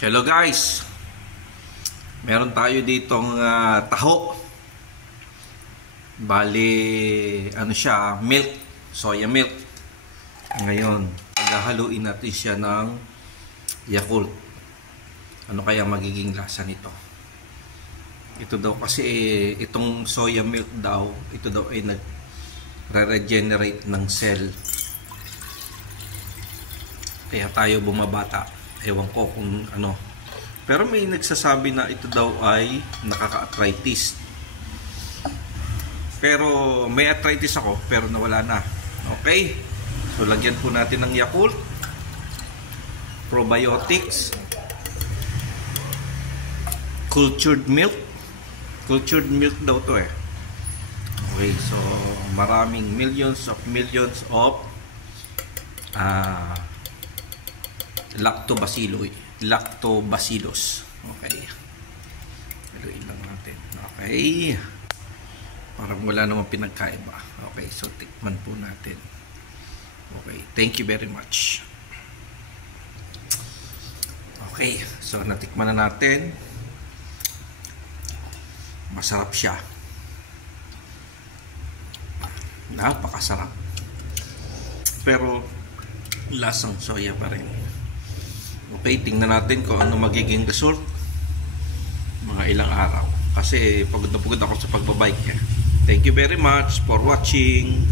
Hello guys, meron tayo ditong taho. Bali, ano siya, milk, soya milk. Ngayon, paghahaluin natin siya ng Yakult. Ano kaya magiging lasa nito? Ito daw kasi, itong soya milk daw, ito daw ay nagre-regenerate ng cell. Kaya tayo bumabata. Ewan ko kung ano. Pero may nagsasabi na ito daw ay nakaka-arthritis. Pero may arthritis ako, pero nawala na. Okay? So lagyan po natin ng Yakult, probiotics, cultured milk. Cultured milk daw to eh. Okay, so maraming millions of lactobacillus. Okay. Haluin lang natin. Okay. Parang wala namang pinagkaiba. Okay, so tikman po natin. Okay, thank you very much. Okay, so natikman na natin. Masarap siya. Napakasarap. Pero lasang soya pa rin. Okay, tingnan natin kung ano magiging result mga ilang araw. Kasi pagod na pagod ako sa pagbabike. Thank you very much for watching.